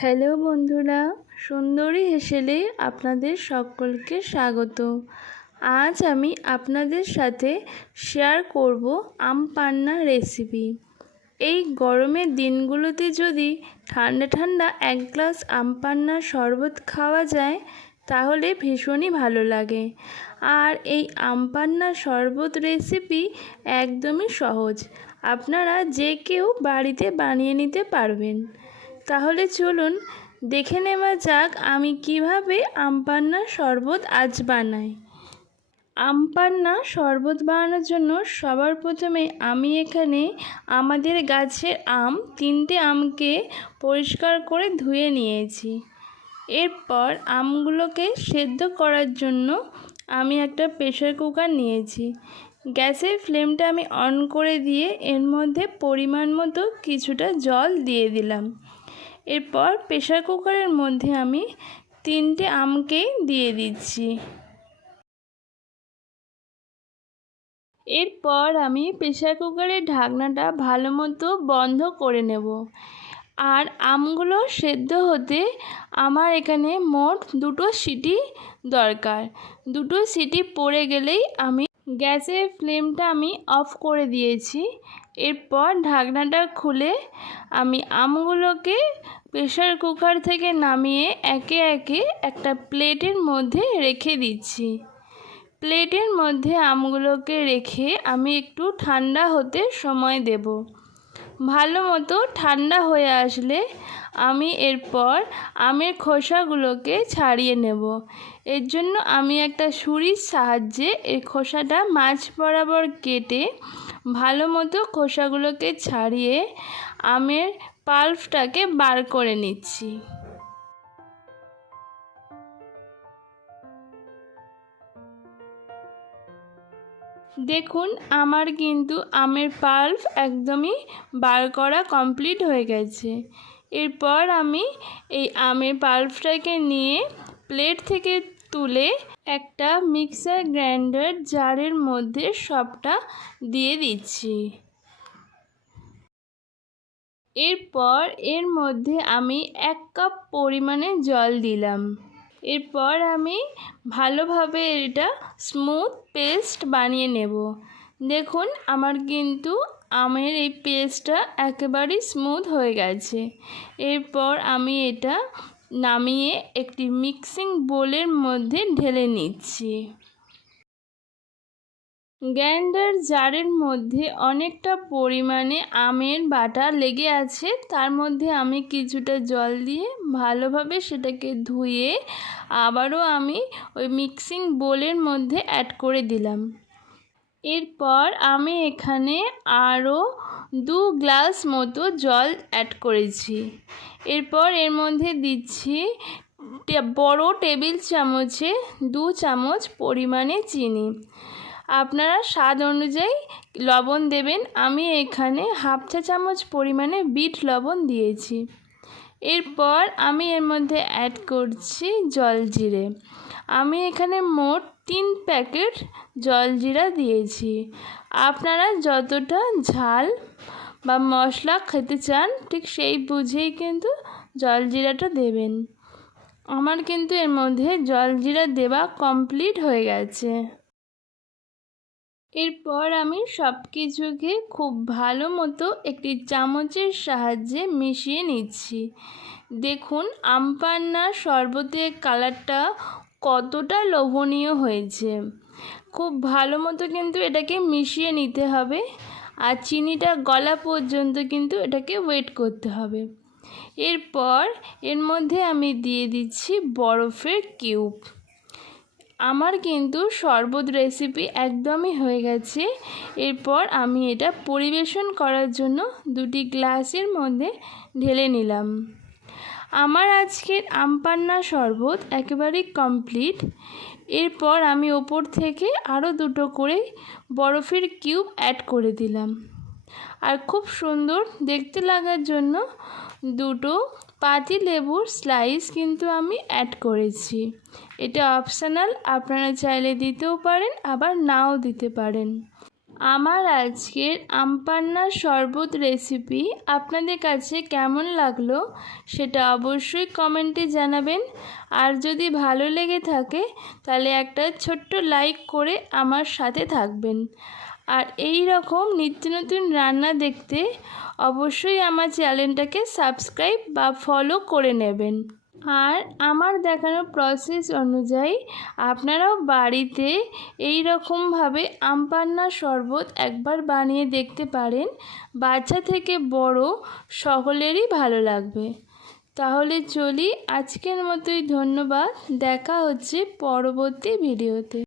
Hello বন্ধুরা, সুন্দরী হেসেলে আপনাদের সকলকে স্বাগত। আজ আমি আপনাদের সাথে শেয়ার করব আম পান্না রেসিপি। এই গরমের দিনগুলোতে যদি ঠান্ডা ঠান্ডা এক গ্লাস আম পান্নার শরবত খাওয়া যায় তাহলে ভীষণই ভালো লাগে। আর এই আম পান্নার শরবত রেসিপি একদমই সহজ, আপনারা যে কেউ বাড়িতে বানিয়ে নিতে পারবেন। তাহলে চলুন দেখে নেওয়া যাক আমি কিভাবে আম পান্নার শরবত আজ বানাই। আম পান্না শরবত বানানোর জন্য সবার প্রথমে আমি এখানে আমাদের গাছের আম 3টে আমকে পরিষ্কার করে ধুয়ে নিয়েছি। এরপর আমগুলোকে সেদ্ধ করার জন্য আমি একটা প্রেসার কুকার নিয়েছি। গ্যাসের ফ্লেমটা আমি অন করে দিয়ে এর মধ্যে পরিমাণ মতো কিছুটা জল দিয়ে দিলাম। এরপর প্রেসার কুকারের মধ্যে আমি 3টে আমকেই দিয়ে দিচ্ছি। এরপর আমি প্রেসার কুকারের ঢাকনাটা ভালো মতো বন্ধ করে নেব। আর আমগুলো সেদ্ধ হতে আমার এখানে মোট 2টো সিটি দরকার। 2টো সিটি পড়ে গেলেই আমি গ্যাসের ফ্লেমটা আমি অফ করে দিয়েছি। এরপর ঢাকনাটা খুলে আমি আমগুলোকে প্রেসার কুকার থেকে নামিয়ে একে একে একটা প্লেটের মধ্যে রেখে দিচ্ছি। প্লেটের মধ্যে আমগুলোকে রেখে আমি একটু ঠান্ডা হতে সময় দেব। ভালো মতো ঠান্ডা হয়ে আসলে আমি এরপর আমের খোসাগুলোকে ছাড়িয়ে নেব। এর জন্য আমি একটা ছুরির সাহায্যে এর খোসাটা মাঝ বরাবর কেটে ভালো মতো খোসাগুলোকে ছাড়িয়ে আমের পাল্পটাকে বার করে নিচ্ছি। দেখুন আমার কিন্তু আমের পাল্প একদমই বার করা কমপ্লিট হয়ে গেছে। এরপর আমি এই আমের পাল্পটাকে নিয়ে প্লেট থেকে তুলে একটা মিক্সার গ্রাইন্ডার জারের মধ্যে সবটা দিয়ে দিচ্ছি। এরপর এর মধ্যে আমি 1 কাপ পরিমাণে জল দিলাম। এরপর আমি ভালোভাবে এটা স্মুথ পেস্ট বানিয়ে নেব। দেখুন আমার কিন্তু আমের এই পেস্টটা একেবারেই স্মুথ হয়ে গেছে। এরপর আমি এটা নামিয়ে একটি মিক্সিং বোলের মধ্যে ঢেলে নিচ্ছি। গ্রাইন্ডার জারের মধ্যে অনেকটা পরিমাণে আমের বাটা লেগে আছে, তার মধ্যে আমি কিছুটা জল দিয়ে ভালোভাবে সেটাকে ধুয়ে আবারও আমি ওই মিক্সিং বোলের মধ্যে অ্যাড করে দিলাম। এরপর আমি এখানে আরও 2 গ্লাস মতো জল অ্যাড করেছি। এরপর এর মধ্যে দিচ্ছি বড় টেবিল চামচে 2 চামচ পরিমাণে চিনি। আপনারা স্বাদ অনুযায়ী লবণ দেবেন। আমি এখানে হাফ চা চামচ পরিমাণে বিট লবণ দিয়েছি। এরপর আমি এর মধ্যে অ্যাড করছি জলজিরে। আমি এখানে মোট 3 প্যাকেট জলজিরা দিয়েছি। আপনারা যতটা ঝাল বা মশলা খেতে চান ঠিক সেই বুঝেই কিন্তু জলজিরাটা দেবেন। আমার কিন্তু এর মধ্যে জলজিরা দেওয়া কমপ্লিট হয়ে গেছে। এরপর আমি সব কিছুকে খুব ভালো মতো একটি চামচের সাহায্যে মিশিয়ে নিচ্ছি। দেখুন আম পান্নার শরবতের কালারটা কতটা লোভনীয় হয়েছে। খুব ভালো মতো কিন্তু এটাকে মিশিয়ে নিতে হবে। আর চিনিটা গলা পর্যন্ত কিন্তু এটাকে ওয়েট করতে হবে। এরপর এর মধ্যে আমি দিয়ে দিচ্ছি বরফের কিউব। আমার কিন্তু শরবত রেসিপি একদমই হয়ে গেছে। এরপর আমি এটা পরিবেশন করার জন্য 2টি গ্লাসের মধ্যে ঢেলে নিলাম। আমার আজকের আম পান্না শরবত একেবারেই কমপ্লিট। এরপর আমি ওপর থেকে আরও 2টো করে বরফের কিউব অ্যাড করে দিলাম। আর খুব সুন্দর দেখতে লাগার জন্য 2টো পাতি লেবুর স্লাইস কিন্তু আমি অ্যাড করেছি। এটা অপশনাল, আপনারা চাইলে দিতেও পারেন আবার নাও দিতে পারেন। আমার আজকের আম পান্নার শরবত রেসিপি আপনাদের কাছে কেমন লাগলো সেটা অবশ্যই কমেন্টে জানাবেন। আর যদি ভালো লেগে থাকে তাহলে একটা ছোট্ট লাইক করে আমার সাথে থাকবেন। আর এই রকম নিত্য নতুন রান্না দেখতে অবশ্যই আমার চ্যানেলটাকে সাবস্ক্রাইব বা ফলো করে নেবেন। আর আমার দেখানো প্রসেস অনুযায়ী আপনারাও বাড়িতে এই রকমভাবে আম পান্নার শরবত একবার বানিয়ে দেখতে পারেন। বাচ্চা থেকে বড় সকলেরই ভালো লাগবে। তাহলে চলি, আজকের মতোই ধন্যবাদ। দেখা হচ্ছে পরবর্তী ভিডিওতে।